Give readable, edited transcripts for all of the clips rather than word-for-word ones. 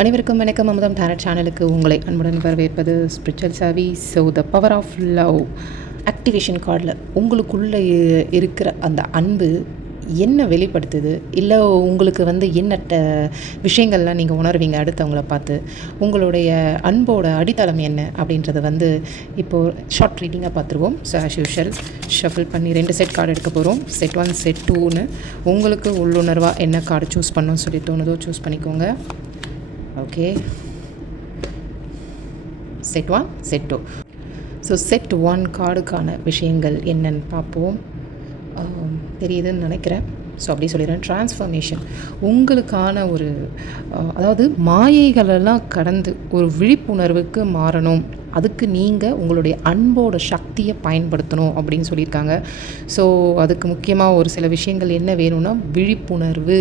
அனைவருக்கும் வணக்கம். அமுதம் டேரட் சேனலுக்கு உங்களை அன்புடன் வரவேற்பது ஸ்பிரிச்சுவல் சாவி. So the power of love activation கார்டில் உங்களுக்குள்ளே இருக்கிற அந்த அன்பு என்ன வெளிப்படுத்துது, இல்லை உங்களுக்கு எண்ணற்ற விஷயங்கள்லாம் நீங்கள் உணர்வீங்க அடுத்தவங்கள பார்த்து. உங்களுடைய அன்போட அடித்தளம் என்ன அப்படின்றத இப்போது ஷார்ட் ரீடிங்காக பார்த்துருவோம். ஸோ ஆஸ் யூஷுவல் ஷஃபில் பண்ணி 2 செட் கார்டு எடுக்க போகிறோம். செட் 1 செட் 2ன்னு உங்களுக்கு உள்ளுணர்வாக என்ன கார்டு சூஸ் பண்ணணும்னு சொல்லி தோணுதோ சூஸ் பண்ணிக்கோங்க. Okay, set 1 set 2. So set 1 கார்டுக்கான விஷயங்கள் என்னன்னு பார்ப்போம். தெரியுதுன்னு நினைக்கிறேன். ஸோ அப்படி சொல்லிடுறேன். ட்ரான்ஸ்ஃபர்மேஷன் உங்களுக்கான ஒரு அதாவது மாயைகளெல்லாம் கடந்து ஒரு விழிப்புணர்வுக்கு மாறணும். அதுக்கு நீங்கள் உங்களுடைய அன்போட சக்தியை பயன்படுத்தணும் அப்படின்னு சொல்லியிருக்காங்க. ஸோ அதுக்கு முக்கியமாக ஒரு சில விஷயங்கள் என்ன வேணும்னா விழிப்புணர்வு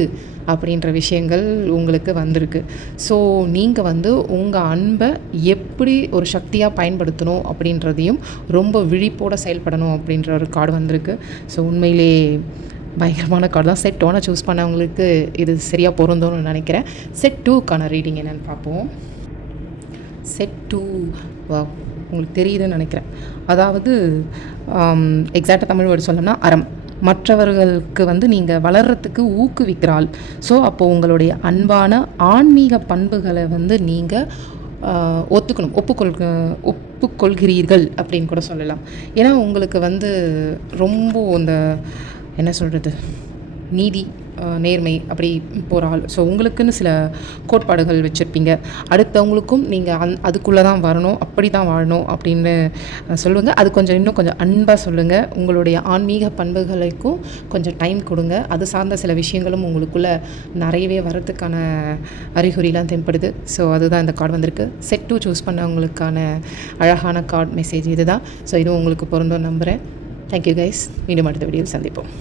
அப்படின்ற விஷயங்கள் உங்களுக்கு வந்திருக்கு. ஸோ நீங்கள் உங்கள் அன்பை எப்படி ஒரு சக்தியாக பயன்படுத்தணும் அப்படின்றதையும் ரொம்ப விழிப்போடு செயல்படணும் அப்படின்ற ஒரு கார்டு வந்திருக்கு. ஸோ உண்மையிலே பயங்கரமான கார்டு தான். செட் 1 சூஸ் பண்ணவங்களுக்கு இது சரியாக பொருந்தோன்னு நினைக்கிறேன். செட் 2க்கான ரீடிங் என்னென்னு பார்ப்போம். செட் 2 உங்களுக்கு தெரியுதுன்னு நினைக்கிறேன். அதாவது எக்ஸாக்டாக தமிழ் வேர்டு சொல்லணும்னா அறம். மற்றவர்களுக்கு நீங்கள் வளர்கிறதுக்கு ஊக்குவிக்கிறாள். ஸோ அப்போது உங்களுடைய அன்பான ஆன்மீக பண்புகளை நீங்கள் ஒத்துக்கணும், ஒப்புக்கொள்கிறீர்கள் அப்படின்னு கூட சொல்லலாம். ஏன்னா உங்களுக்கு ரொம்ப இந்த என்ன சொல்கிறது, நீதி நேர்மை அப்படி போகிற ஆள். ஸோ உங்களுக்குன்னு சில கோட்பாடுகள் வச்சுருப்பீங்க. அடுத்தவங்களுக்கும் நீங்கள் அதுக்குள்ளே தான் வரணும், அப்படி தான் வாழணும் அப்படின்னு சொல்லுங்கள். அது இன்னும் கொஞ்சம் அன்பாக சொல்லுங்கள். உங்களுடைய ஆன்மீக பண்புகளுக்கும் கொஞ்சம் டைம் கொடுங்க. அது சார்ந்த சில விஷயங்களும் உங்களுக்குள்ளே நிறையவே வரதுக்கான அறிகுறிலாம் தென்படுது. ஸோ அதுதான் இந்த கார்டு வந்திருக்கு. செட் 2 சூஸ் பண்ணவங்களுக்கான அழகான கார்டு மெசேஜ் இது தான். ஸோ இதுவும் உங்களுக்கு பொருந்தும் நம்புகிறேன். Thank you guys. மீண்டும் அடுத்த வீடியோவில் சந்திப்போம்.